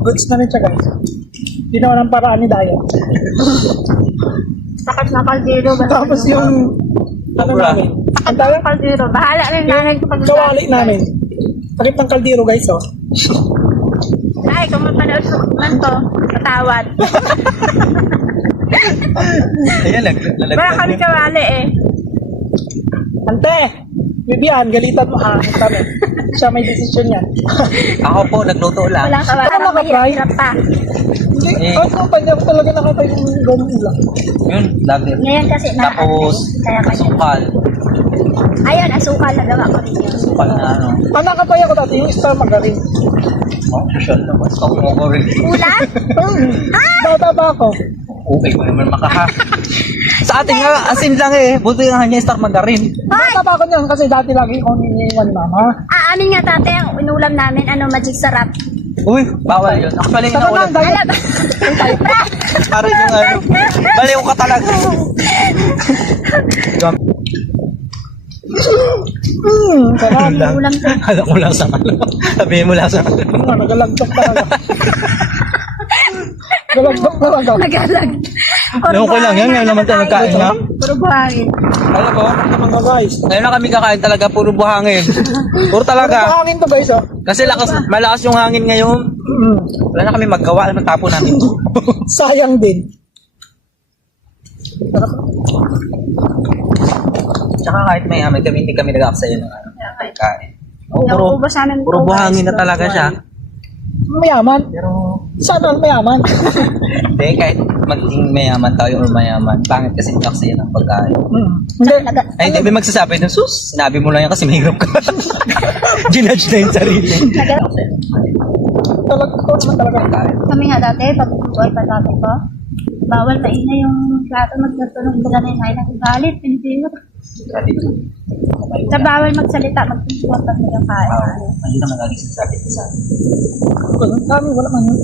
goods na rin siya guys. Ginawa ng paraan ni Dayo. Sakat na kaldero. Tapos yung, ano namin, ang tayo, Kaldero. Bahala rin nanay ko pag kawali namin. Sakit ng kaldero guys, oh. Ay, kung mapanood man to, patawad. Ayan, Wala kami kawali eh. Ante, Bibian, galitan mo ha. Kami. Siya may desisyon yan. Ako po, nagluto lang. Wala kawali. Tama ka, Bri? Hirap pa. Hindi, Eh. ako pa niya talaga nakatay yung gawang ulam. Yun, dati. Ngayon kasi na. Tapos, Kaya kanya. sukal. Ayun, asukal na gawa ko rin yun. Sukal na ano. Ang nakatay ako dati, yung star magarin. Oh, social naman. Ako ko rin. Ulan? Bata pa ako. Okay ko naman makaha. Sa atin nga, asin lang eh. Buti nga niya star margarine. Bata pa ako niyan kasi dati lagi ko niniwan ni mama. Amin nga tate, ang inulam namin, magic sarap. Uy, bawal yun. Actually, yung Sarap naulam. lang, Dayo. Alam ba? Parang yung ano. Baliw ka talaga. Sarap. Ulam to. Alam mo lang sa ano. Sabihin mo lang sa ano. Nagalagtok talaga. Galagtok talaga. Nagalag. Ewan ko lang, yan ngayon naman tayo nagkain na. Puro buhangin. Alam mo, Mga guys. ngayon na kami kakain talaga, puro buhangin. Puro talaga. Hangin to guys, oh. Kasi malakas yung hangin ngayon. Wala na kami maggawa, matapon namin. Sayang din. Sarap. Tsaka kahit may amin kami, hindi kami nag-aksaya ng ano, pagkain. Oh, Nauubos namin. puro buhangin na talaga siya. Mayaman. Pero, Sana mayaman. hindi, kahit maging mayaman tayo or mayaman, pangit kasi nag-aksaya ng pagkain. Hindi. Ay, hindi, may magsasabi ng sus, sinabi mo lang yan kasi mahirap ka. Ginudge na yung sarili. Talaga ko naman talaga. Pagkain. Kami nga dati, pag buhay pa dati ko, bawal maingay yung plato, magtutunog nila na yung ay galit, pinipinot. Sabi ko, Sa bawal magsalita, magpinipot pag nila kain. hindi naman lagi sinasabi ko sa akin. Kami wala man yun.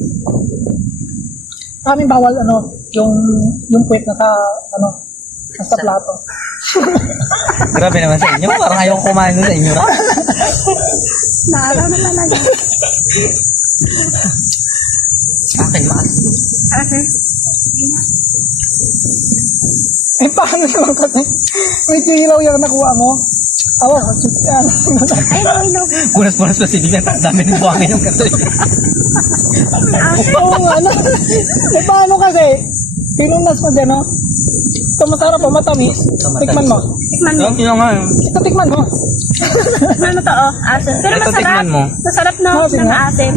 Kami bawal yung puwet na sa nasa plato. Grabe naman sa inyo, parang ayaw ko kumain sa inyo. Naaraw naman na lang. Akin, maas. Kasi, Eh, paano naman kasi? May silaw yung nakuha mo. Awa, yan. ay, no. Punas-punas pa si Vivian, ang dami ng buhangin yung kasi. Oo nga, ano? Eh, paano kasi? Pinunas mo dyan, no? Ito masarap o matamis. Tikman mo. Tikman mo. Yung nga, Ito, tikman mo. Tikman mo to, oh. Asin. Pero Ito, masarap. tikman mo. Masarap no, Asin, ng ha? asin.